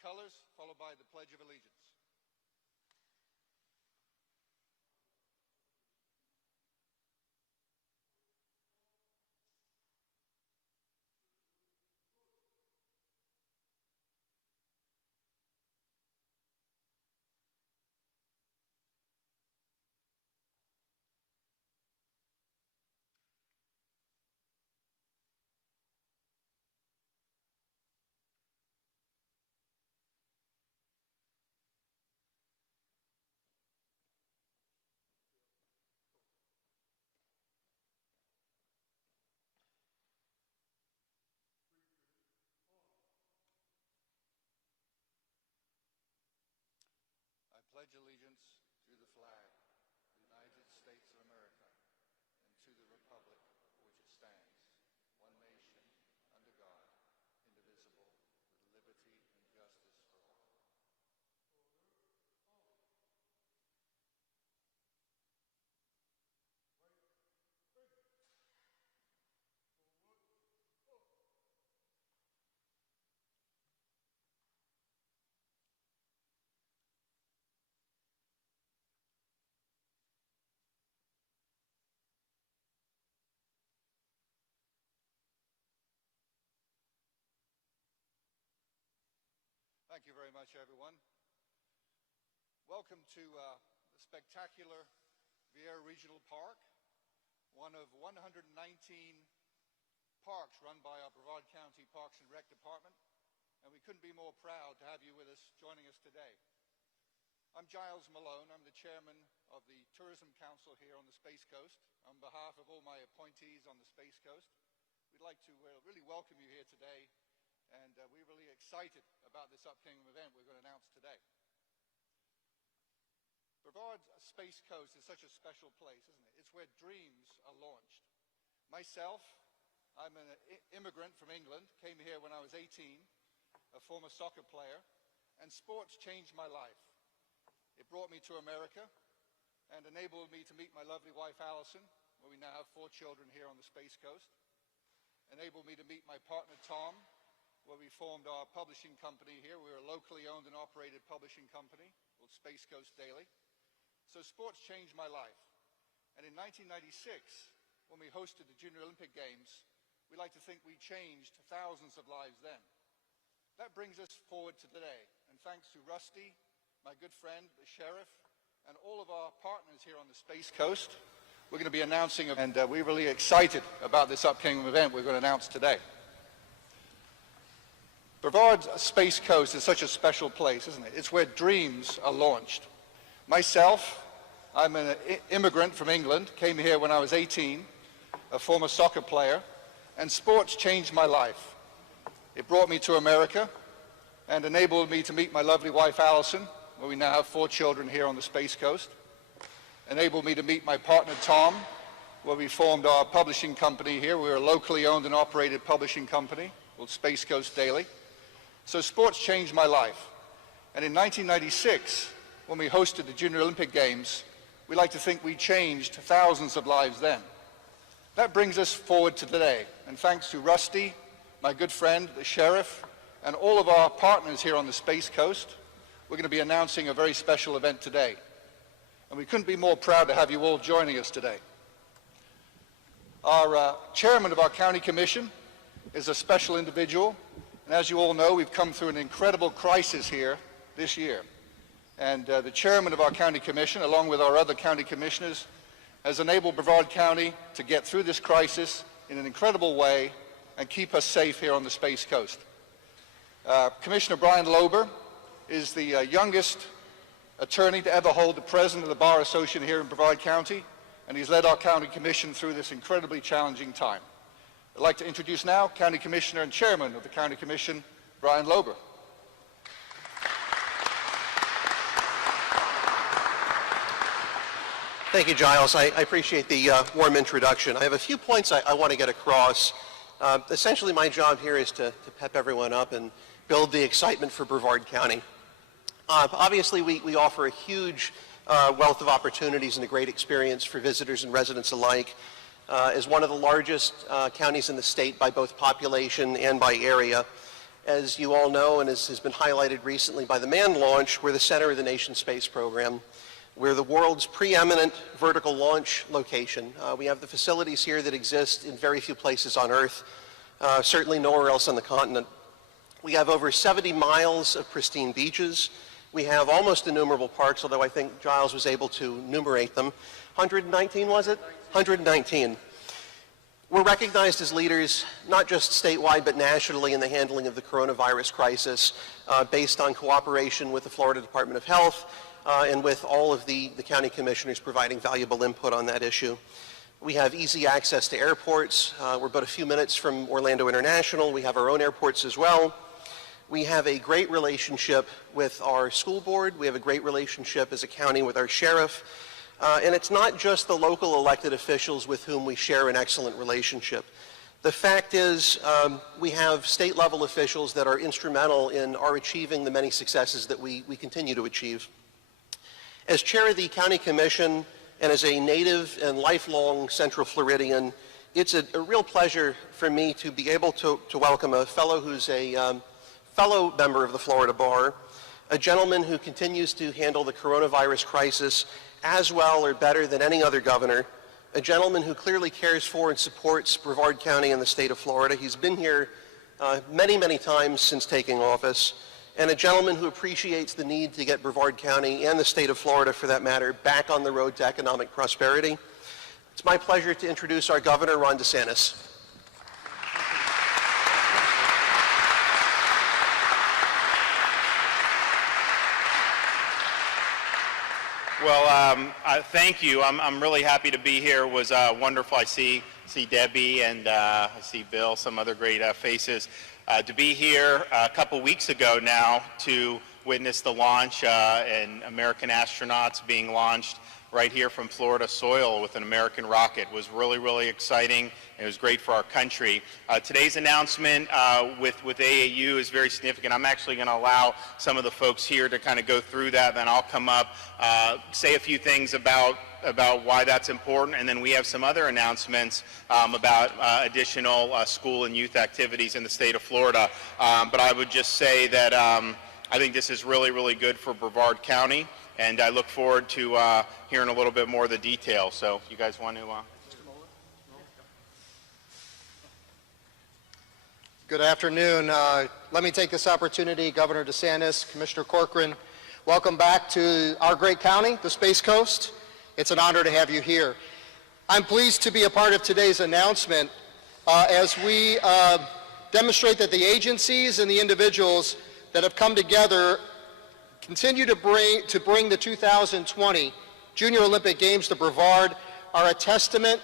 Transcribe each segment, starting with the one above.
colors, followed by the Pledge of Allegiance. I pledge allegiance to the flag of the United States of America and to the republic for which it stands, one nation, under God, indivisible, with liberty and justice for all. Thank you very much, everyone. Welcome to the spectacular Viera Regional Park, one of 119 parks run by our Brevard County Parks and Rec Department, and we couldn't be more proud to have you with us, joining us today. I'm Giles Malone. I'm the chairman of the Tourism Council here on the Space Coast. On behalf of all my appointees on the Space Coast, we'd like to really welcome you here today. And we're really excited about this upcoming event we're going to announce today. Brevard's Space Coast is such a special place, isn't it? It's where dreams are launched. Myself, I'm an immigrant from England, came here when I was 18, a former soccer player, and sports changed my life. It brought me to America and enabled me to meet my lovely wife, Allison, where we now have 4 children here on the Space Coast. Enabled me to meet my partner, Tom, where we formed our publishing company here. We're a locally owned and operated publishing company called Space Coast Daily. So sports changed my life. And in 1996, when we hosted the Junior Olympic Games, we like to think we changed thousands of lives then. That brings us forward to today. And thanks to Rusty, my good friend, the sheriff, and all of our partners here on the Space Coast, we're going to be announcing, and we're really excited about this upcoming event we're going to announce today. Brevard's Space Coast is such a special place, isn't it? It's where dreams are launched. Myself, I'm an immigrant from England, came here when I was 18, a former soccer player, and sports changed my life. It brought me to America and enabled me to meet my lovely wife, Allison, where we now have 4 children here on the Space Coast. Enabled me to meet my partner, Tom, where we formed our publishing company here. We're a locally owned and operated publishing company called Space Coast Daily. So sports changed my life. And in 1996, when we hosted the Junior Olympic Games, we like to think we changed thousands of lives then. That brings us forward to today. And thanks to Rusty, my good friend, the sheriff, and all of our partners here on the Space Coast, we're going to be announcing a very special event today. And we couldn't be more proud to have you all joining us today. Our chairman of our county commission is a special individual. And as you all know, we've come through an incredible crisis here this year. And the chairman of our county commission, along with our other county commissioners, has enabled Brevard County to get through this crisis in an incredible way and keep us safe here on the Space Coast. Commissioner Brian Lober is the youngest attorney to ever hold the president of the Bar Association here in Brevard County, and he's led our county commission through this incredibly challenging time. I'd like to introduce now County Commissioner and Chairman of the County Commission, Brian Lober. Thank you, Giles. I appreciate the warm introduction. I have a few points I want to get across. Essentially, my job here is to pep everyone up and build the excitement for Brevard County. Obviously, we offer a huge wealth of opportunities and a great experience for visitors and residents alike. As one of the largest counties in the state by both population and by area, As you all know, and as has been highlighted recently by the manned launch, we're the center of the nation's space program. We're the world's preeminent vertical launch location. We have the facilities here that exist in very few places on Earth, certainly nowhere else on the continent. We have over 70 miles of pristine beaches. We have almost innumerable parks, although I think Giles was able to enumerate them. 119, was it? 119. We're recognized as leaders, not just statewide, but nationally in the handling of the coronavirus crisis, based on cooperation with the Florida Department of Health and with all of the county commissioners providing valuable input on that issue. We have easy access to airports. We're but a few minutes from Orlando International. We have our own airports as well. We have a great relationship with our school board. We have a great relationship as a county with our sheriff. And it's not just the local elected officials with whom we share an excellent relationship. The fact is, we have state-level officials that are instrumental in our achieving the many successes that we continue to achieve. As chair of the county commission and as a native and lifelong Central Floridian, it's a real pleasure for me to be able to welcome a fellow who's a fellow member of the Florida Bar, a gentleman who continues to handle the coronavirus crisis as well or better than any other governor, a gentleman who clearly cares for and supports Brevard County and the state of Florida. He's been here many, many times since taking office, and a gentleman who appreciates the need to get Brevard County and the state of Florida, for that matter, back on the road to economic prosperity. It's my pleasure to introduce our governor, Ron DeSantis. Well, thank you. I'm really happy to be here. It was wonderful. I see Debbie and I see Bill, some other great faces. To be here a couple weeks ago now to witness the launch and American astronauts being launched right here from Florida soil with an American rocket was really, really exciting. It was great for our country. Today's announcement with AAU is very significant. I'm actually going to allow some of the folks here to kind of go through that, then I'll come up, say a few things about why that's important, and then we have some other announcements about additional school and youth activities in the state of Florida. But I would just say that I think this is really, really good for Brevard County, and I look forward to hearing a little bit more of the details. So if you guys want to... Good afternoon. Let me take this opportunity, Governor DeSantis, Commissioner Corcoran, welcome back to our great county, the Space Coast. It's an honor to have you here. I'm pleased to be a part of today's announcement as we demonstrate that the agencies and the individuals that have come together continue to bring the 2020 Junior Olympic Games to Brevard are a testament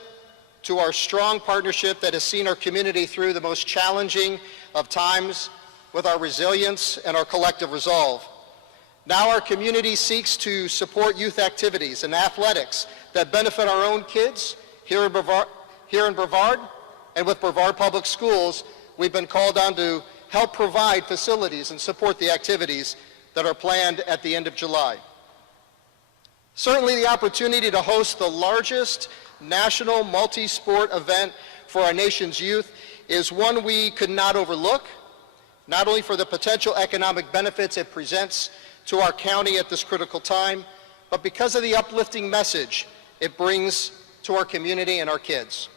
to our strong partnership that has seen our community through the most challenging of times with our resilience and our collective resolve. Now our community seeks to support youth activities and athletics that benefit our own kids here in Brevard, and with Brevard Public Schools, we've been called on to help provide facilities and support the activities that are planned at the end of July. Certainly the opportunity to host the largest national multi-sport event for our nation's youth is one we could not overlook, not only for the potential economic benefits it presents to our county at this critical time, but because of the uplifting message it brings to our community and our kids.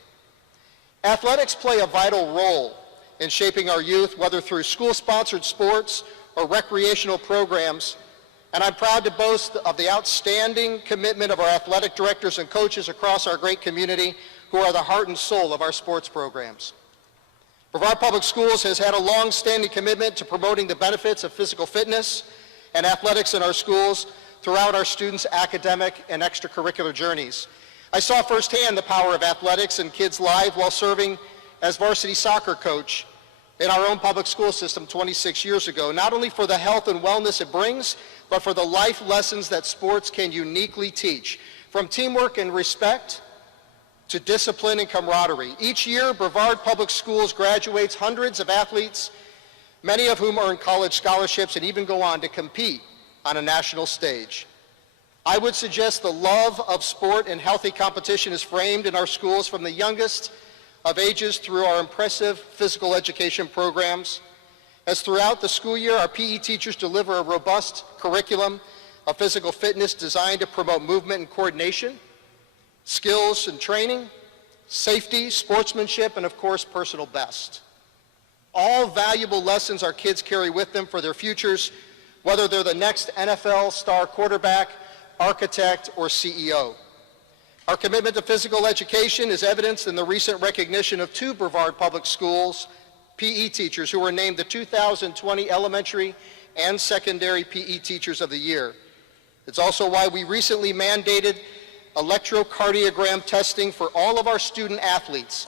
Athletics play a vital role in shaping our youth, whether through school-sponsored sports or recreational programs, and I'm proud to boast of the outstanding commitment of our athletic directors and coaches across our great community who are the heart and soul of our sports programs. Brevard Public Schools has had a long-standing commitment to promoting the benefits of physical fitness and athletics in our schools throughout our students' academic and extracurricular journeys. I saw firsthand the power of athletics in kids' lives while serving as varsity soccer coach in our own public school system 26 years ago, not only for the health and wellness it brings, but for the life lessons that sports can uniquely teach, from teamwork and respect to discipline and camaraderie. Each year, Brevard Public Schools graduates hundreds of athletes, many of whom earn college scholarships and even go on to compete on a national stage. I would suggest the love of sport and healthy competition is framed in our schools from the youngest of ages through our impressive physical education programs. as throughout the school year, our PE teachers deliver a robust curriculum of physical fitness designed to promote movement and coordination, skills and training, safety, sportsmanship, and of course, personal best. All valuable lessons our kids carry with them for their futures, whether they're the next NFL star quarterback, architect, or CEO. Our commitment to physical education is evidenced in the recent recognition of 2 Brevard Public Schools PE teachers who were named the 2020 Elementary and Secondary PE Teachers of the Year. It's also why we recently mandated electrocardiogram testing for all of our student athletes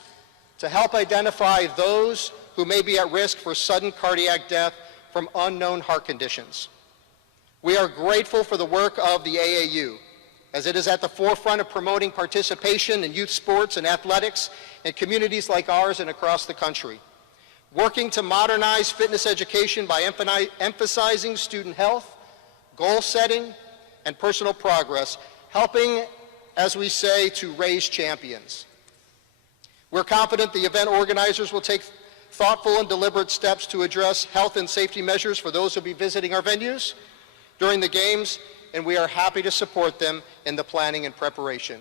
to help identify those who may be at risk for sudden cardiac death from unknown heart conditions. We are grateful for the work of the AAU, as it is at the forefront of promoting participation in youth sports and athletics in communities like ours and across the country, working to modernize fitness education by emphasizing student health, goal setting, and personal progress, helping, as we say, to raise champions. We're confident the event organizers will take thoughtful and deliberate steps to address health and safety measures for those who will be visiting our venues during the games, and we are happy to support them in the planning and preparation.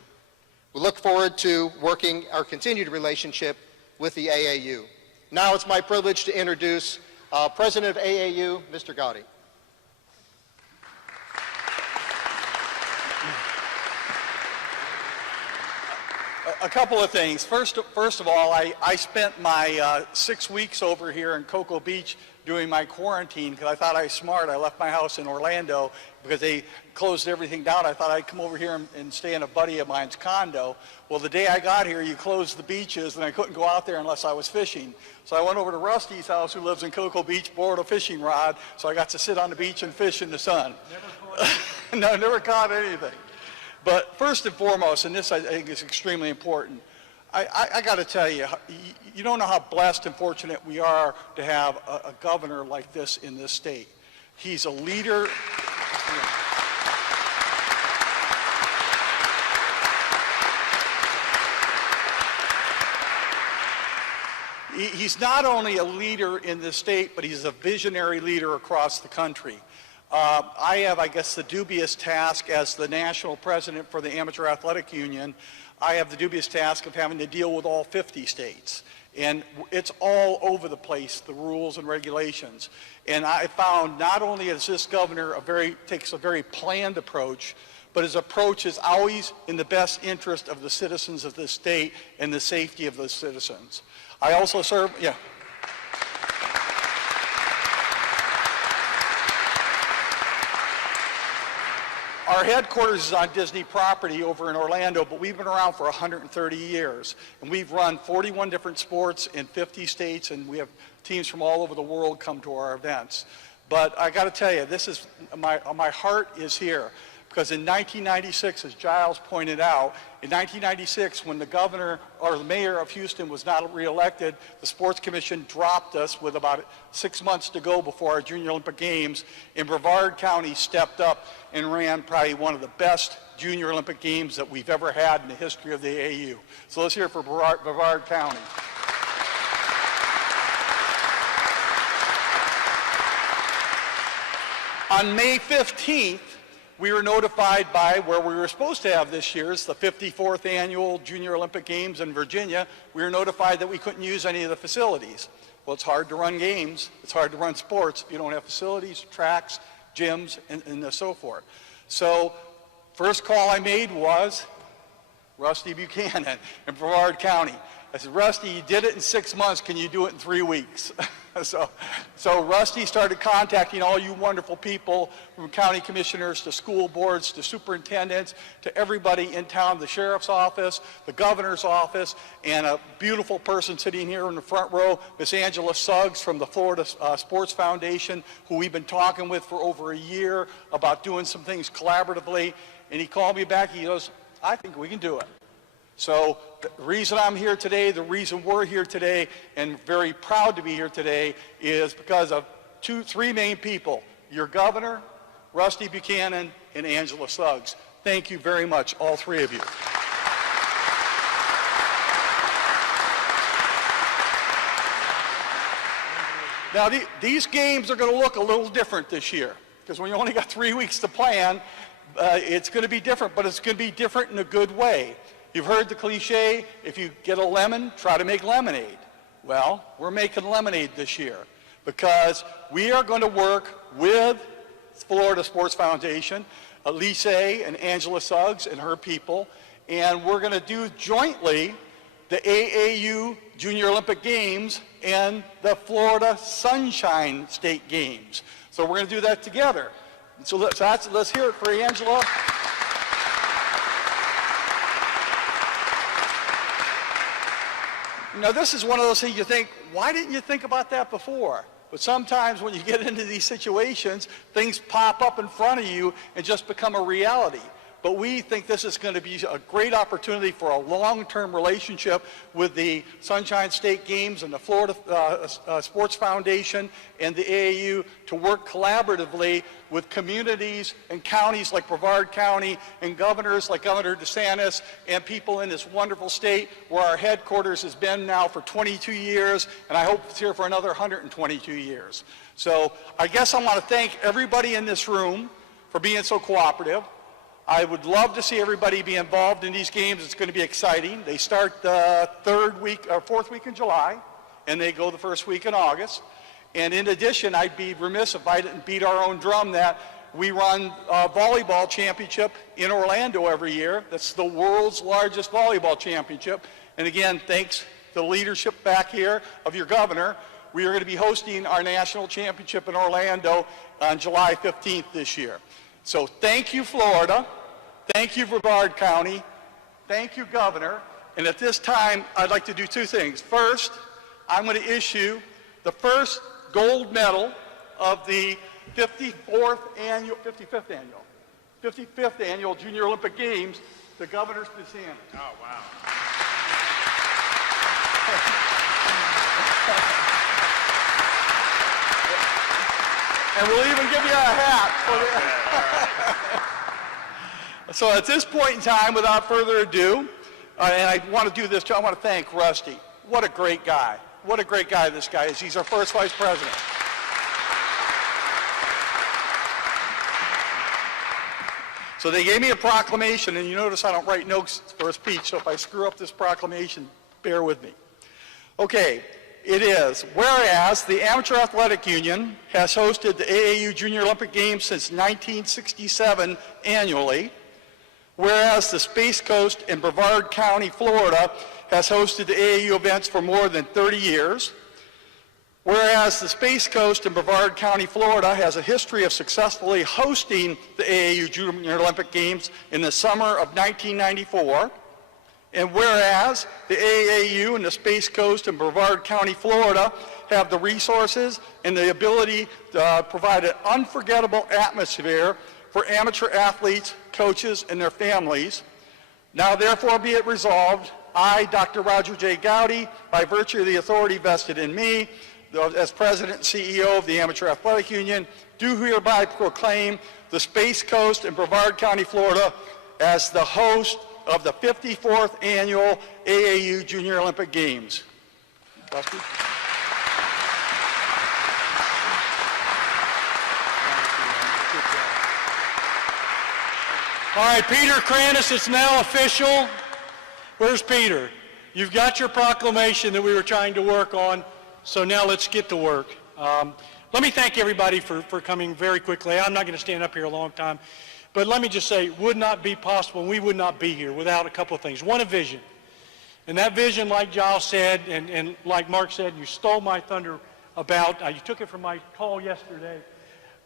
We look forward to working our continued relationship with the AAU. Now it's my privilege to introduce President of AAU, Mr. Gotti. A couple of things. First of all, I spent my 6 weeks over here in Cocoa Beach doing my quarantine because I thought I was smart. I left my house in Orlando because they closed everything down. I thought I'd come over here and stay in a buddy of mine's condo. Well, the day I got here, you closed the beaches, and I couldn't go out there unless I was fishing. So I went over to Rusty's house, who lives in Cocoa Beach, borrowed a fishing rod, so I got to sit on the beach and fish in the sun. No, never caught anything. But first and foremost, and this I think is extremely important, I got to tell you, you don't know how blessed and fortunate we are to have a governor like this in this state. He's a leader. He's not only a leader in this state, but he's a visionary leader across the country. I have, I guess, the dubious task as the national president for the Amateur Athletic Union. I have the dubious task of having to deal with all 50 states. And it's all over the place, the rules and regulations. And I found not only is this governor takes a very planned approach, but his approach is always in the best interest of the citizens of this state and the safety of those citizens. I also serve, yeah. Our headquarters is on Disney property over in Orlando, but we've been around for 130 years. And we've run 41 different sports in 50 states, and we have teams from all over the world come to our events. But I got to tell you, this is, my heart is here. Because in 1996, as Giles pointed out, in 1996, when the governor or the mayor of Houston was not reelected, the Sports Commission dropped us with about 6 months to go before our Junior Olympic Games, and Brevard County stepped up and ran probably one of the best Junior Olympic Games that we've ever had in the history of the AAU. So let's hear it for Brevard County. On May 15th, we were notified by where we were supposed to have this year's, the 54th Annual Junior Olympic Games in Virginia, we were notified that we couldn't use any of the facilities. Well, it's hard to run games, it's hard to run sports if you don't have facilities, tracks, gyms, and so forth. So, first call I made was Rusty Buchanan in Brevard County. I said, Rusty, you did it in 6 months, can you do it in 3 weeks? So Rusty started contacting all you wonderful people, from county commissioners to school boards to superintendents to everybody in town, the sheriff's office, the governor's office, and a beautiful person sitting here in the front row, Miss Angela Suggs from the Florida Sports Foundation, who we've been talking with for over a year about doing some things collaboratively. And he called me back, he goes, I think we can do it. So the reason I'm here today, the reason we're here today, and very proud to be here today, is because of three main people: your governor, Rusty Buchanan, and Angela Suggs. Thank you very much, all three of you. Now, these games are going to look a little different this year, because when you only got 3 weeks to plan, it's going to be different, but it's going to be different in a good way. You've heard the cliche, if you get a lemon, try to make lemonade. Well, we're making lemonade this year, because we are going to work with Florida Sports Foundation, Elise and Angela Suggs and her people, and we're going to do jointly the AAU Junior Olympic Games and the Florida Sunshine State Games. So we're going to do that together. So let's hear it for Angela. Now, this is one of those things you think, why didn't you think about that before? But sometimes when you get into these situations, things pop up in front of you and just become a reality. But we think this is going to be a great opportunity for a long-term relationship with the Sunshine State Games and the Florida Sports Foundation and the AAU to work collaboratively with communities and counties like Brevard County and governors like Governor DeSantis and people in this wonderful state where our headquarters has been now for 22 years, and I hope it's here for another 122 years. So I guess I want to thank everybody in this room for being so cooperative. I would love to see everybody be involved in these games. It's going to be exciting. They start the fourth week in July, and they go the first week in August. And in addition, I'd be remiss if I didn't beat our own drum that we run a volleyball championship in Orlando every year. That's the world's largest volleyball championship. And again, thanks to the leadership back here of your governor, we are going to be hosting our national championship in Orlando on July 15th this year. So thank you, Florida. Thank you, Brevard County. Thank you, Governor. And at this time, I'd like to do two things. First, I'm going to issue the first gold medal of the 55th annual Junior Olympic Games to Governor DeSantis. Oh, wow. And we'll even give you a hat. So at this point in time, without further ado, and I want to do this too, I want to thank Rusty. What a great guy. What a great guy this guy is. He's our first vice president. So they gave me a proclamation, and you notice I don't write notes for a speech, so if I screw up this proclamation, bear with me. Okay. It is, whereas the Amateur Athletic Union has hosted the AAU Junior Olympic Games since 1967 annually, whereas the Space Coast in Brevard County, Florida has hosted the AAU events for more than 30 years, whereas the Space Coast in Brevard County, Florida has a history of successfully hosting the AAU Junior Olympic Games in the summer of 1994, and whereas the AAU and the Space Coast in Brevard County, Florida have the resources and the ability to provide an unforgettable atmosphere for amateur athletes, coaches, and their families. Now therefore be it resolved, I, Dr. Roger J. Gowdy, by virtue of the authority vested in me as President and CEO of the Amateur Athletic Union, do hereby proclaim the Space Coast in Brevard County, Florida as the host of the 54th annual AAU Junior Olympic Games. Rusty? All right, Peter Kranis, it's now official. Where's Peter? You've got your proclamation that we were trying to work on, so now let's get to work. Let me thank everybody for coming very quickly. I'm not going to stand up here a long time. But let me just say, it would not be possible, and we would not be here without a couple of things. One, a vision. And that vision, like Giles said, and like Mark said, you stole my thunder about, you took it from my call yesterday.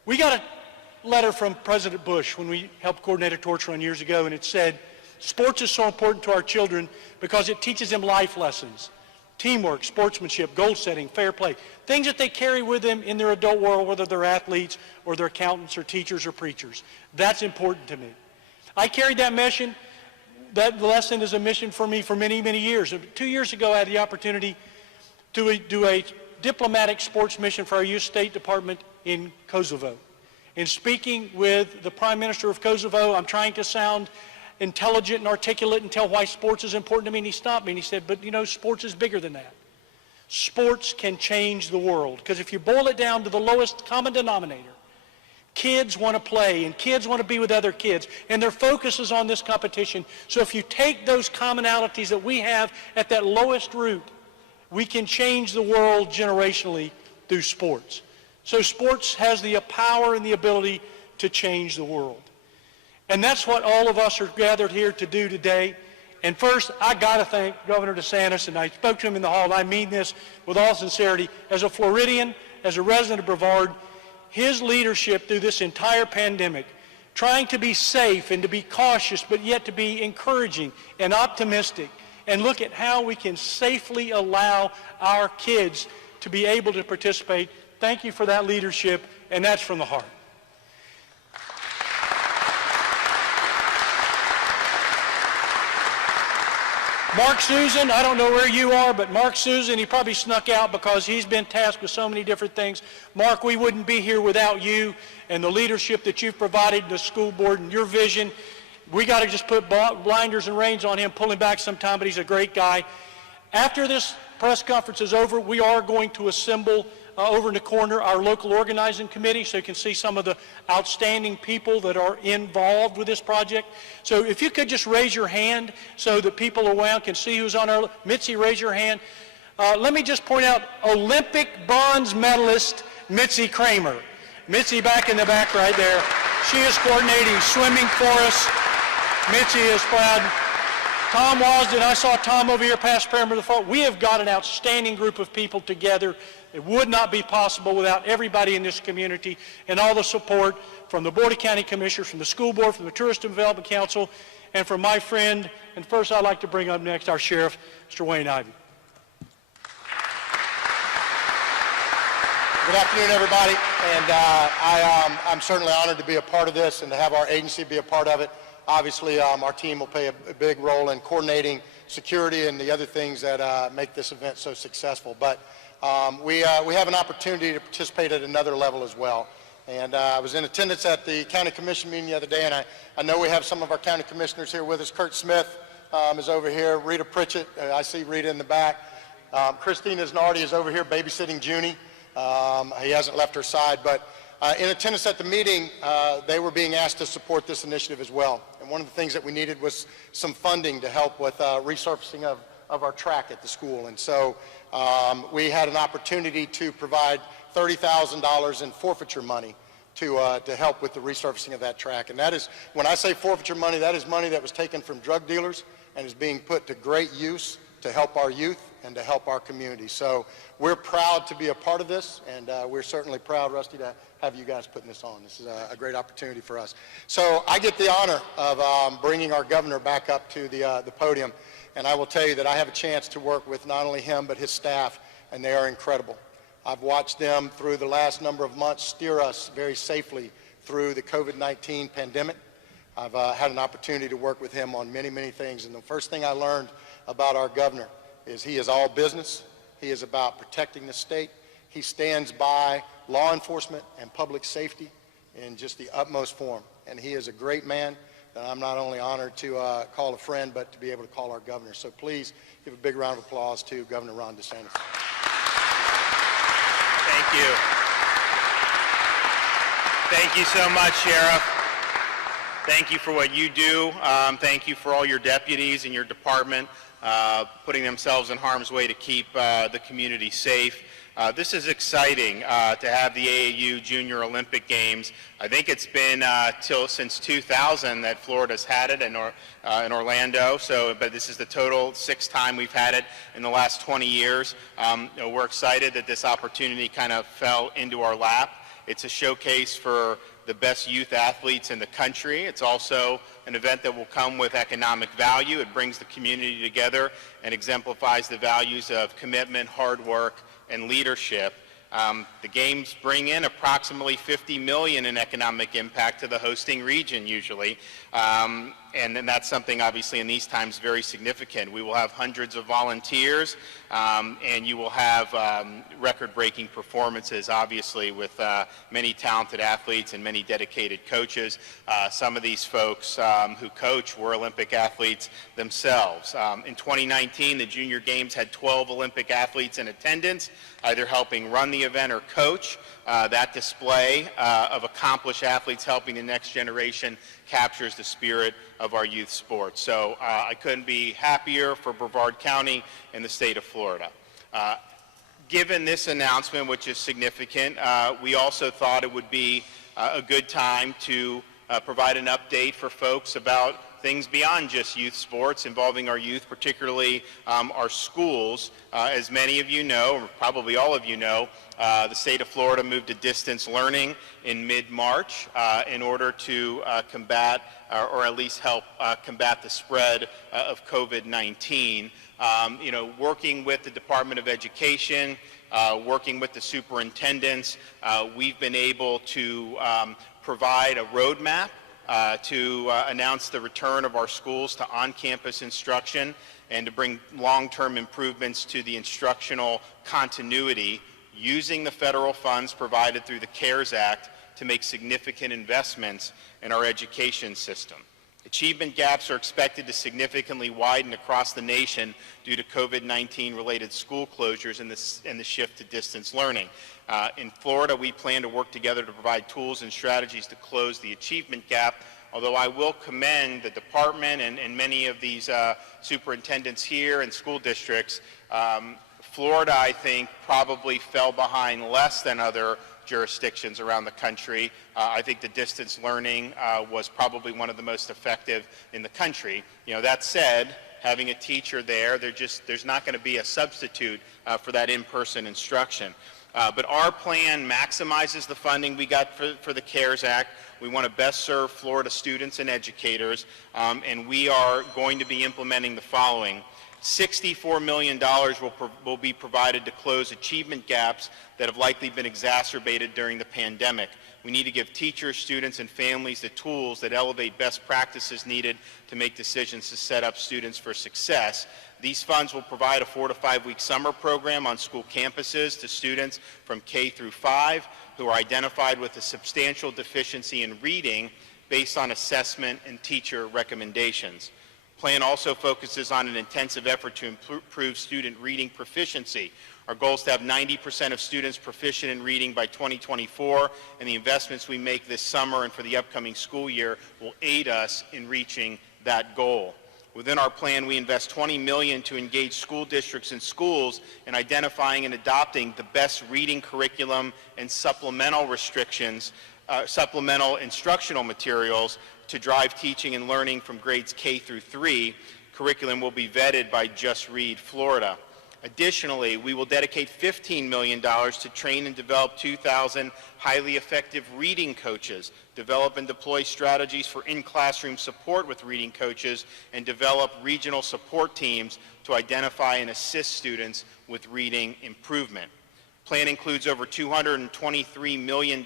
We got a letter from President Bush when we helped coordinate a torch run years ago, and it said, sports is so important to our children because it teaches them life lessons. Teamwork, sportsmanship, goal setting, fair play, things that they carry with them in their adult world, whether they're athletes or they're accountants or teachers or preachers. That's important to me. I carried that mission, that lesson is a mission for me for many, many years. 2 years ago, I had the opportunity to do a diplomatic sports mission for our U.S. State Department in Kosovo. In speaking with the Prime Minister of Kosovo, I'm trying to sound intelligent and articulate and tell why sports is important to me, and he stopped me and he said, but you know, sports is bigger than that. Sports can change the world, because if you boil it down to the lowest common denominator, kids want to play and kids want to be with other kids, and their focus is on this competition. So if you take those commonalities that we have at that lowest root, we can change the world generationally through sports. So sports has the power and the ability to change the world. And that's what all of us are gathered here to do today. And first, I got to thank Governor DeSantis, and I spoke to him in the hall, and I mean this with all sincerity. As a Floridian, as a resident of Brevard, his leadership through this entire pandemic, trying to be safe and to be cautious, but yet to be encouraging and optimistic, and look at how we can safely allow our kids to be able to participate. Thank you for that leadership, and that's from the heart. Mark Susan, I don't know where you are, but Mark Susan, he probably snuck out because he's been tasked with so many different things. Mark, we wouldn't be here without you and the leadership that you've provided to the school board and your vision. We got to just put blinders and reins on him, pull him back sometime, but he's a great guy. After this press conference is over, we are going to assemble over in the corner our local organizing committee, so you can see some of the outstanding people that are involved with this project. So if you could just raise your hand so that people around can see who's on our, Mitzi, raise your hand. Let me just point out Olympic bronze medalist Mitzi Kramer. Mitzi back in the back right there. She is coordinating swimming for us. Mitzi is proud. Tom Walz, and I saw Tom over here past Paramount of the Fault. We have got an outstanding group of people together. It would not be possible without everybody in this community and all the support from the Board of County Commissioners, from the school board, from the Tourist and Development Council, and from my friend. And first I'd like to bring up next our Sheriff, Mr. Wayne Ivey. Good afternoon, everybody. And I'm certainly honored to be a part of this and to have our agency be a part of it. Obviously, our team will play a big role in coordinating security and the other things that make this event so successful. But we have an opportunity to participate at another level as well. And I was in attendance at the County Commission meeting the other day, and I know we have some of our county commissioners here with us. Kurt Smith is over here. Rita Pritchett, I see Rita in the back. Christina Znardi is over here babysitting Junie. He hasn't left her side, but in attendance at the meeting, they were being asked to support this initiative as well. And one of the things that we needed was some funding to help with resurfacing of our track at the school. And so we had an opportunity to provide $30,000 in forfeiture money to help with the resurfacing of that track. And that is, when I say forfeiture money, that is money that was taken from drug dealers and is being put to great use to help our youth and to help our community. So we're proud to be a part of this, and we're certainly proud, Rusty, to have you guys putting this on. This is a great opportunity for us. So I get the honor of bringing our governor back up to the podium, and I will tell you that I have a chance to work with not only him but his staff, and they are incredible. I've watched them through the last number of months steer us very safely through the COVID-19 pandemic. I've had an opportunity to work with him on many, many things, and the first thing I learned about our governor is he is all business. He is about protecting the state. He stands by law enforcement and public safety in just the utmost form. And he is a great man that I'm not only honored to call a friend, but to be able to call our governor. So please give a big round of applause to Governor Ron DeSantis. Thank you. Thank you so much, Sheriff. Thank you for what you do. Thank you for all your deputies and your department putting themselves in harm's way to keep the community safe. This is exciting to have the AAU Junior Olympic Games. I think it's been since 2000 that Florida's had it in Orlando. But this is the total 6th time we've had it in the last 20 years. We're excited that this opportunity kind of fell into our lap. It's a showcase for the best youth athletes in the country. It's also an event that will come with economic value. It brings the community together and exemplifies the values of commitment, hard work, and leadership. The games bring in approximately $50 million in economic impact to the hosting region usually. And then that's something obviously in these times very significant. We will have hundreds of volunteers, and you will have record-breaking performances, obviously, with many talented athletes and many dedicated coaches. Some of these folks who coach were Olympic athletes themselves. In 2019, the Junior Games had 12 Olympic athletes in attendance, either helping run the event or coach. That display of accomplished athletes helping the next generation captures the spirit of our youth sports. So I couldn't be happier for Brevard County and the state of Florida. Given this announcement, which is significant, we also thought it would be a good time to provide an update for folks about things beyond just youth sports involving our youth, particularly our schools. As many of you know, or probably all of you know, the state of Florida moved to distance learning in mid-March in order to combat, or at least help combat the spread of COVID-19. Working with the Department of Education, working with the superintendents, we've been able to provide a roadmap to announce the return of our schools to on-campus instruction and to bring long-term improvements to the instructional continuity using the federal funds provided through the CARES Act to make significant investments in our education system. Achievement gaps are expected to significantly widen across the nation due to COVID-19 related school closures and the shift to distance learning. In Florida, we plan to work together to provide tools and strategies to close the achievement gap, although I will commend the department and many of these superintendents here and school districts. Florida, I think, probably fell behind less than other jurisdictions around the country. I think the distance learning was probably one of the most effective in the country. That said, having a teacher there, there's not going to be a substitute for that in-person instruction. But our plan maximizes the funding we got for the CARES Act. We want to best serve Florida students and educators, and we are going to be implementing the following. $64 million will be provided to close achievement gaps that have likely been exacerbated during the pandemic. We need to give teachers, students, and families the tools that elevate best practices needed to make decisions to set up students for success. These funds will provide a 4 to 5 week summer program on school campuses to students from K through 5 who are identified with a substantial deficiency in reading based on assessment and teacher recommendations. Plan also focuses on an intensive effort to improve student reading proficiency. Our goal is to have 90% of students proficient in reading by 2024, and the investments we make this summer and for the upcoming school year will aid us in reaching that goal. Within our plan, we invest $20 million to engage school districts and schools in identifying and adopting the best reading curriculum and supplemental instructional materials to drive teaching and learning from grades K through 3. Curriculum will be vetted by Just Read Florida. Additionally, we will dedicate $15 million to train and develop 2,000 highly effective reading coaches, develop and deploy strategies for in-classroom support with reading coaches, and develop regional support teams to identify and assist students with reading improvement. Plan includes over $223 million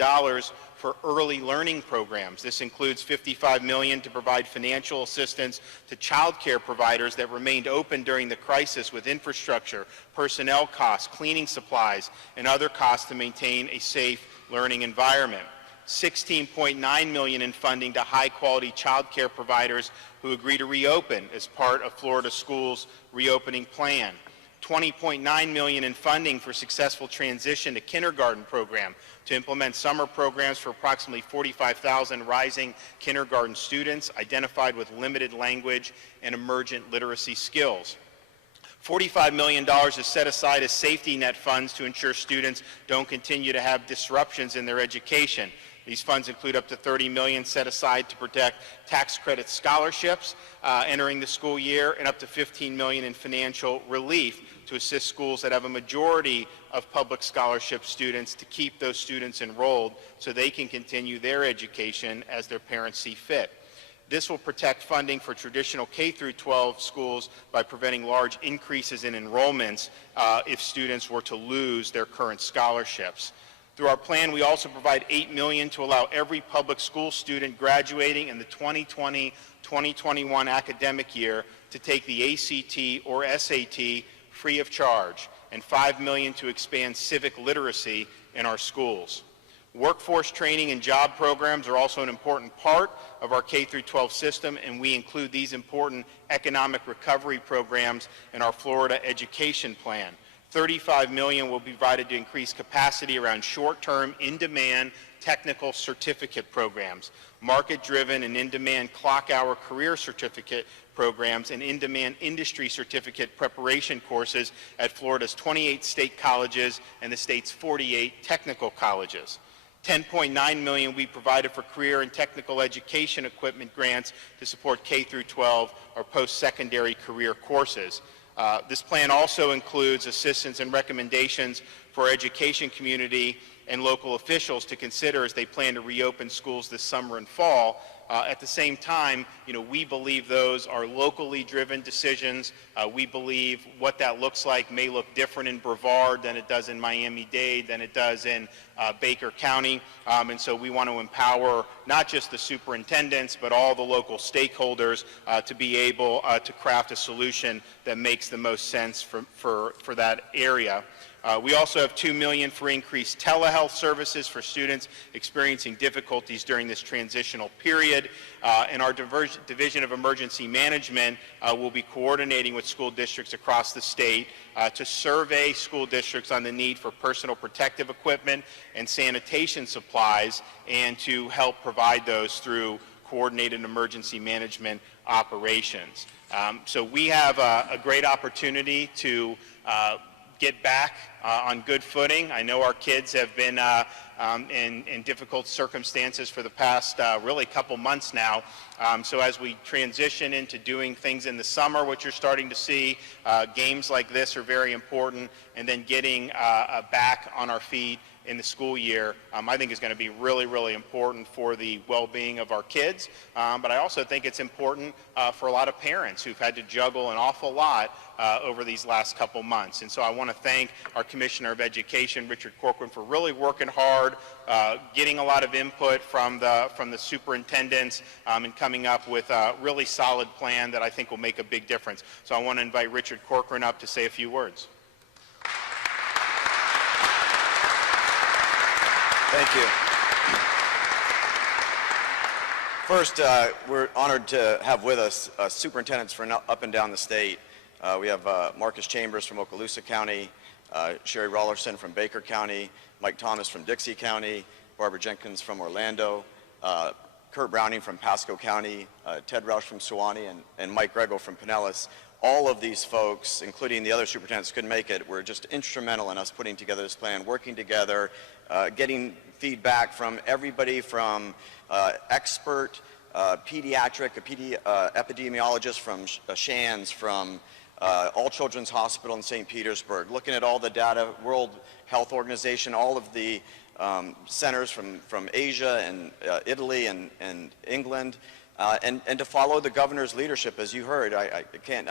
for early learning programs. This includes $55 million to provide financial assistance to child care providers that remained open during the crisis with infrastructure, personnel costs, cleaning supplies, and other costs to maintain a safe learning environment. $16.9 million in funding to high-quality child care providers who agree to reopen as part of Florida Schools' reopening plan. $20.9 million in funding for successful transition to kindergarten program to implement summer programs for approximately 45,000 rising kindergarten students identified with limited language and emergent literacy skills. $45 million is set aside as safety net funds to ensure students don't continue to have disruptions in their education. These funds include up to $30 million set aside to protect tax credit scholarships entering the school year, and up to $15 million in financial relief to assist schools that have a majority of public scholarship students to keep those students enrolled so they can continue their education as their parents see fit. This will protect funding for traditional K through 12 schools by preventing large increases in enrollments if students were to lose their current scholarships. Through our plan, we also provide $8 million to allow every public school student graduating in the 2020-2021 academic year to take the ACT or SAT free of charge, and $5 million to expand civic literacy in our schools. Workforce training and job programs are also an important part of our K-12 system, and we include these important economic recovery programs in our Florida education plan. $35 million will be provided to increase capacity around short-term, in-demand technical certificate programs, market-driven and in-demand clock-hour career certificate programs, and in-demand industry certificate preparation courses at Florida's 28 state colleges and the state's 48 technical colleges. $10.9 million we provided for career and technical education equipment grants to support K-12 or post-secondary career courses. This plan also includes assistance and recommendations for our education community and local officials to consider as they plan to reopen schools this summer and fall. At the same time, we believe those are locally driven decisions. We believe what that looks like may look different in Brevard than it does in Miami-Dade, than it does in Baker County. And so we want to empower not just the superintendents, but all the local stakeholders to be able to craft a solution that makes the most sense for that area. We also have $2 million for increased telehealth services for students experiencing difficulties during this transitional period. And our Division of Emergency Management will be coordinating with school districts across the state to survey school districts on the need for personal protective equipment and sanitation supplies, and to help provide those through coordinated emergency management operations. So we have a great opportunity to get back on good footing. I know our kids have been in difficult circumstances for the past really couple months now. So as we transition into doing things in the summer, which you're starting to see, games like this are very important, and then getting back on our feet in the school year, I think is going to be really, really important for the well-being of our kids. But I also think it's important for a lot of parents who've had to juggle an awful lot over these last couple months. And so I want to thank our Commissioner of Education, Richard Corcoran, for really working hard, getting a lot of input from the superintendents, and coming up with a really solid plan that I think will make a big difference. So I want to invite Richard Corcoran up to say a few words. Thank you. First, we're honored to have with us superintendents from up and down the state. We have Marcus Chambers from Okaloosa County, Sherry Rollerson from Baker County, Mike Thomas from Dixie County, Barbara Jenkins from Orlando, Kurt Browning from Pasco County, Ted Roush from Suwannee, and Mike Grego from Pinellas. All of these folks, including the other superintendents, couldn't make it. Were just instrumental in us putting together this plan, working together, getting feedback from everybody from expert, pediatric, epidemiologist from Shands, from All Children's Hospital in St. Petersburg, looking at all the data, World Health Organization, all of the centers from Asia and Italy and England. And to follow the governor's leadership, as you heard. I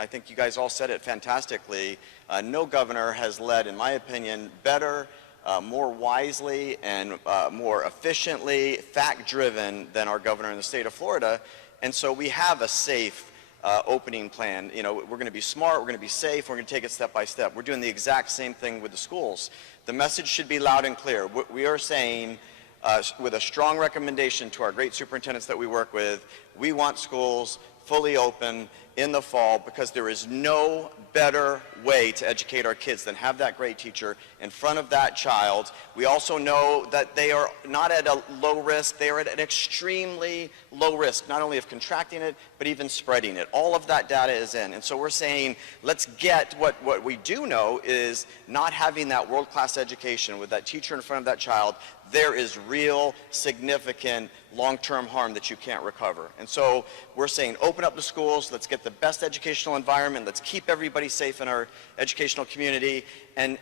think you guys all said it fantastically. No governor has led, in my opinion, better, more wisely, and more efficiently, fact-driven than our governor in the state of Florida. And so we have a safe opening plan. We're going to be smart, we're going to be safe, we're going to take it step by step. We're doing the exact same thing with the schools. The message should be loud and clear. We are saying, with a strong recommendation to our great superintendents that we work with, we want schools fully open in the fall, because there is no better way to educate our kids than have that great teacher in front of that child. We also know that they are not at a low risk, they are at an extremely low risk, not only of contracting it, but even spreading it. All of that data is in. And so we're saying, let's get what we do know is, not having that world-class education with that teacher in front of that child, there is real, significant, long-term harm that you can't recover. And so we're saying, open up the schools, let's get the best educational environment, let's keep everybody safe in our educational community, and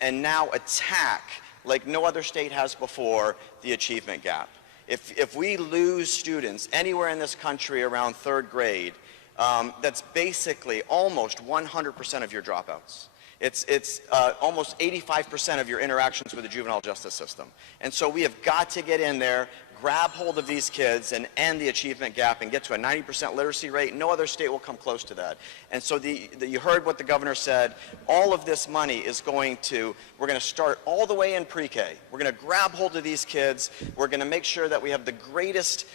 now attack, like no other state has before, the achievement gap. If we lose students anywhere in this country around third grade, that's basically almost 100% of your dropouts. It's almost 85% of your interactions with the juvenile justice system. And so we have got to get in there, grab hold of these kids and end the achievement gap and get to a 90% literacy rate. No other state will come close to that. And so you heard what the governor said. All of this money is we're going to start all the way in pre-K. We're going to grab hold of these kids. We're going to make sure that we have the greatest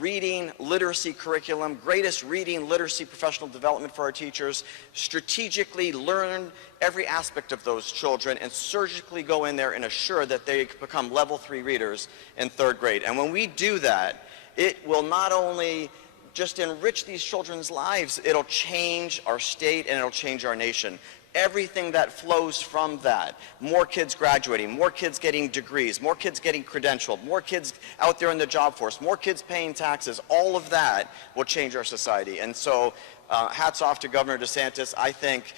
reading literacy curriculum, greatest reading literacy professional development for our teachers, strategically learn every aspect of those children and surgically go in there and assure that they become level 3 readers in 3rd grade. And when we do that, it will not only just enrich these children's lives, it'll change our state and it'll change our nation. Everything that flows from that, more kids graduating, more kids getting degrees, more kids getting credentialed, more kids out there in the job force, more kids paying taxes, all of that will change our society. And so hats off to Governor DeSantis. I think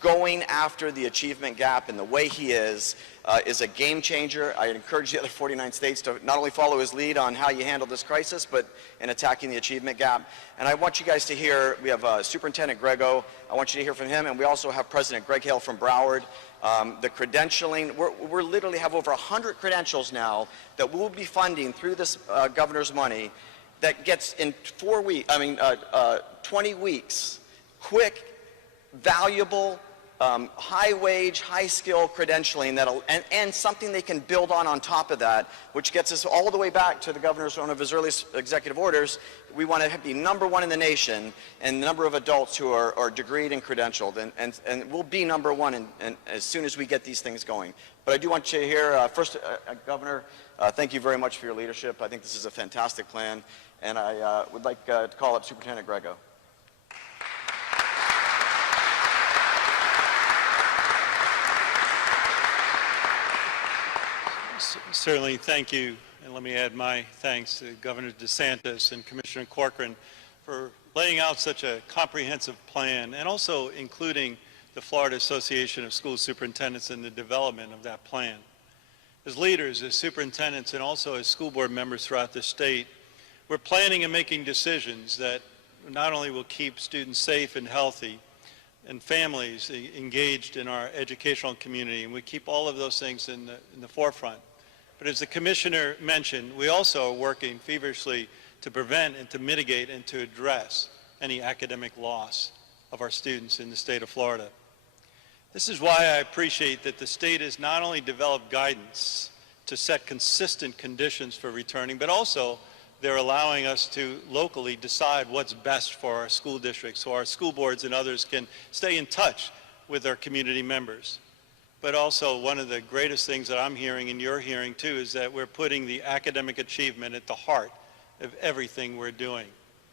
going after the achievement gap in the way he is a game changer. I encourage the other 49 states to not only follow his lead on how you handle this crisis, but in attacking the achievement gap. And I want you guys to hear, we have Superintendent Grego. I want you to hear from him, and we also have President Greg Hale from Broward. The credentialing, we're literally have over 100 credentials now that we'll be funding through this governor's money that gets in 20 weeks, quick, valuable, high-wage, high-skill credentialing and something they can build on top of that, which gets us all the way back to the governor's one of his earliest executive orders. We want to be #1 in the nation in the number of adults who are degreed and credentialed, and we'll be #1 as soon as we get these things going. But I do want you to hear, first, Governor, thank you very much for your leadership. I think this is a fantastic plan, and I would like to call up Superintendent Grego. Certainly, thank you. And let me add my thanks to Governor DeSantis and Commissioner Corcoran for laying out such a comprehensive plan and also including the Florida Association of School Superintendents in the development of that plan. As leaders, as superintendents, and also as school board members throughout the state, we're planning and making decisions that not only will keep students safe and healthy and families engaged in our educational community, and we keep all of those things in the forefront. But as the Commissioner mentioned, we also are working feverishly to prevent and to mitigate and to address any academic loss of our students in the state of Florida. This is why I appreciate that the state has not only developed guidance to set consistent conditions for returning, but also they're allowing us to locally decide what's best for our school districts so our school boards and others can stay in touch with our community members. But also one of the greatest things that I'm hearing and you're hearing too is that we're putting the academic achievement at the heart of everything we're doing,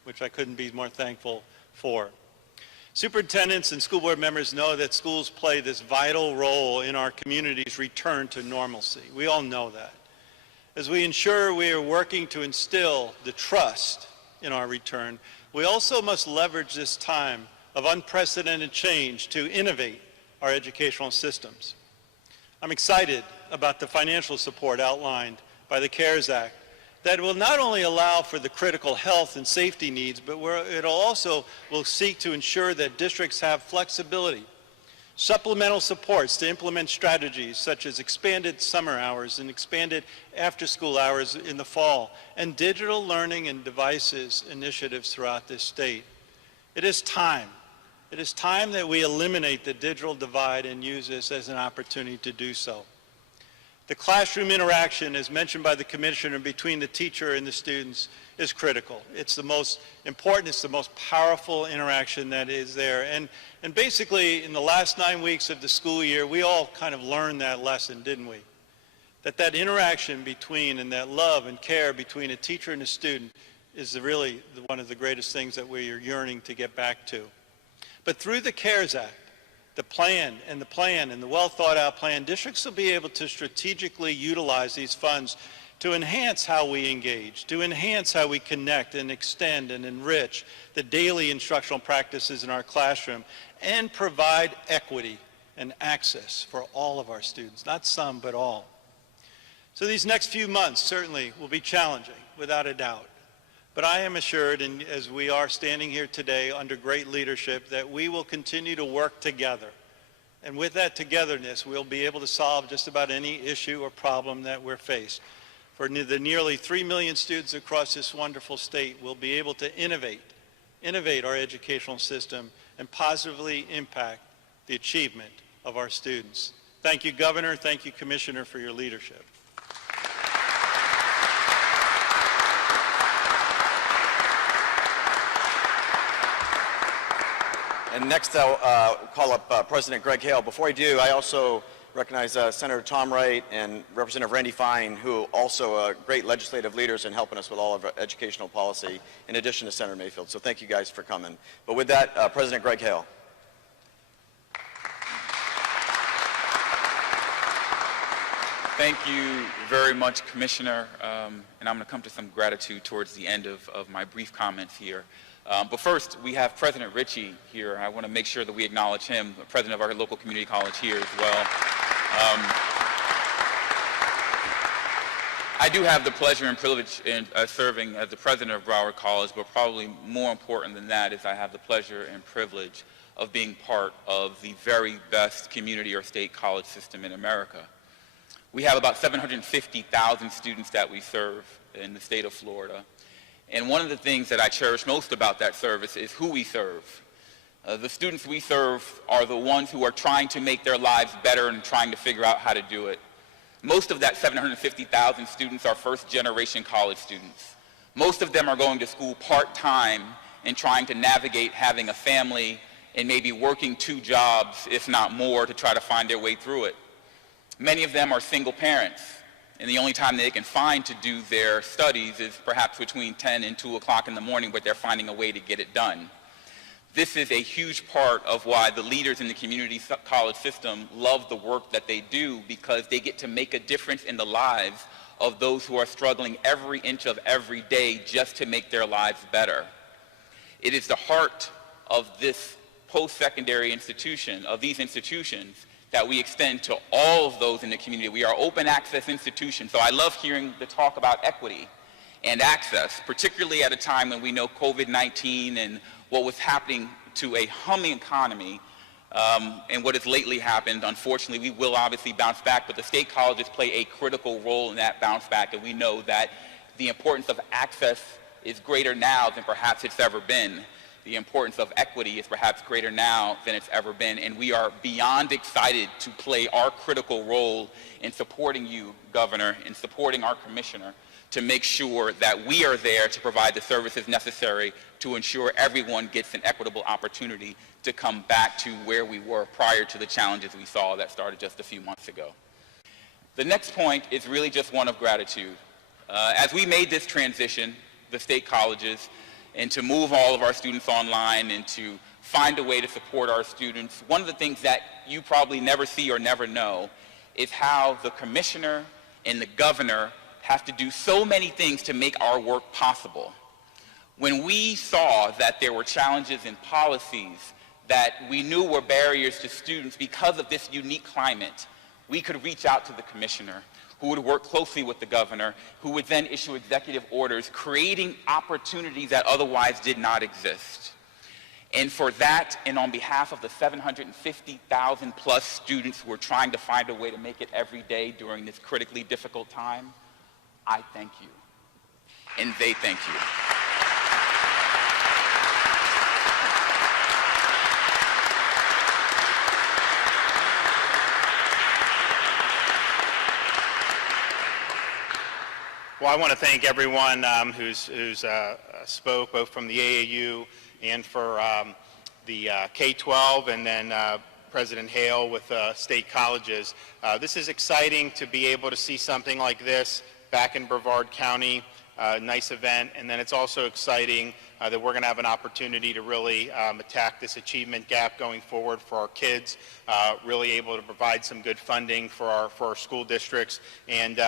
which I couldn't be more thankful for. Superintendents and school board members know that schools play this vital role in our community's return to normalcy. We all know that. As we ensure we are working to instill the trust in our return, we also must leverage this time of unprecedented change to innovate our educational systems. I'm excited about the financial support outlined by the CARES Act that will not only allow for the critical health and safety needs, but it'll also will seek to ensure that districts have flexibility, supplemental supports to implement strategies such as expanded summer hours and expanded after-school hours in the fall, and digital learning and devices initiatives throughout this state. It is time. It is time that we eliminate the digital divide and use this as an opportunity to do so. The classroom interaction, as mentioned by the Commissioner, between the teacher and the students is critical. It's the most important, it's the most powerful interaction that is there. And basically, in the last 9 weeks of the school year, we all kind of learned that lesson, didn't we? That interaction between and that love and care between a teacher and a student is really one of the greatest things that we are yearning to get back to. But through the CARES Act, the plan and the well-thought-out plan, districts will be able to strategically utilize these funds to enhance how we engage, to enhance how we connect and extend and enrich the daily instructional practices in our classroom, and provide equity and access for all of our students, not some, but all. So these next few months certainly will be challenging, without a doubt. But I am assured, and as we are standing here today under great leadership, that we will continue to work together And with that togetherness, we'll be able to solve just about any issue or problem that we're faced. For the nearly 3 million students across this wonderful state, we'll be able to innovate our educational system and positively impact the achievement of our students. Thank you, Governor. Thank you, Commissioner, for your leadership. And next, I'll call up President Greg Hale. Before I do, I also recognize Senator Tom Wright and Representative Randy Fine, who also great legislative leaders in helping us with all of our educational policy, in addition to Senator Mayfield. So thank you guys for coming. But with that, President Greg Hale. Thank you very much, Commissioner, and I'm going to come to some gratitude towards the end of my brief comments here. But first, we have President Ritchie here. I want to make sure that we acknowledge him, the president of our local community college here as well. I do have the pleasure and privilege in serving as the president of Broward College, but probably more important than that is I have the pleasure and privilege of being part of the very best community or state college system in America. We have about 750,000 students that we serve in the state of Florida. And one of the things that I cherish most about that service is who we serve. The students we serve are the ones who are trying to make their lives better and trying to figure out how to do it. Most of that 750,000 students are first-generation college students. Most of them are going to school part-time and trying to navigate having a family and maybe working 2 jobs, if not more, to try to find their way through it. Many of them are single parents, and the only time they can find to do their studies is perhaps between 10 and 2 o'clock in the morning, but they're finding a way to get it done. This is a huge part of why the leaders in the community college system love the work that they do, because they get to make a difference in the lives of those who are struggling every inch of every day just to make their lives better. It is the heart of this post-secondary institution, of these institutions, that we extend to all of those in the community. We are open access institutions, so I love hearing the talk about equity and access, particularly at a time when we know COVID-19 and what was happening to a humming economy and what has lately happened. Unfortunately, we will obviously bounce back, but the state colleges play a critical role in that bounce back, and we know that the importance of access is greater now than perhaps it's ever been. The importance of equity is perhaps greater now than it's ever been, and we are beyond excited to play our critical role in supporting you, Governor, in supporting our Commissioner, to make sure that we are there to provide the services necessary to ensure everyone gets an equitable opportunity to come back to where we were prior to the challenges we saw that started just a few months ago. The next point is really just one of gratitude. As we made this transition, the state colleges, and to move all of our students online and to find a way to support our students, one of the things that you probably never see or never know is how the Commissioner and the Governor have to do so many things to make our work possible. When we saw that there were challenges in policies that we knew were barriers to students because of this unique climate, we could reach out to the Commissioner, who would work closely with the Governor, who would then issue executive orders, creating opportunities that otherwise did not exist. And for that, and on behalf of the 750,000 plus students who are trying to find a way to make it every day during this critically difficult time, I thank you. And they thank you. Well, I want to thank everyone who's spoke, both from the AAU and for the K-12, and then President Hale with state colleges. This is exciting to be able to see something like this back in Brevard County. Nice event, and then it's also exciting that we're going to have an opportunity to really attack this achievement gap going forward for our kids, really able to provide some good funding for our school districts, and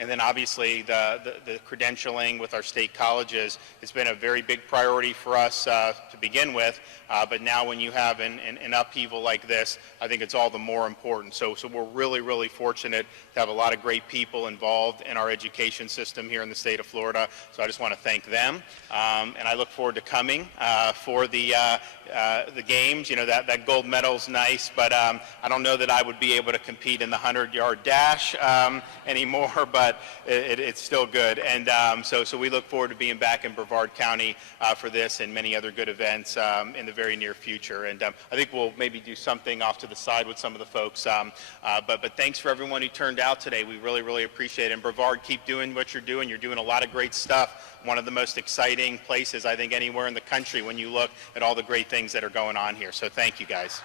And then obviously the credentialing with our state colleges has been a very big priority for us to begin with, but now when you have an upheaval like this, I think it's all the more important. So we're really, really fortunate to have a lot of great people involved in our education system here in the state of Florida. So I just want to thank them, and I look forward to coming for the games. You know, that gold medal's nice, but I don't know that I would be able to compete in the 100-yard dash anymore, but it's still good. And so we look forward to being back in Brevard County for this and many other good events in the very near future. And I think we'll maybe do something off to the side with some of the folks. But thanks for everyone who turned out today. We really, really appreciate it. And Brevard, keep doing what you're doing. You're doing a lot of great stuff. One of the most exciting places, I think, anywhere in the country when you look at all the great things that are going on here. So thank you, guys.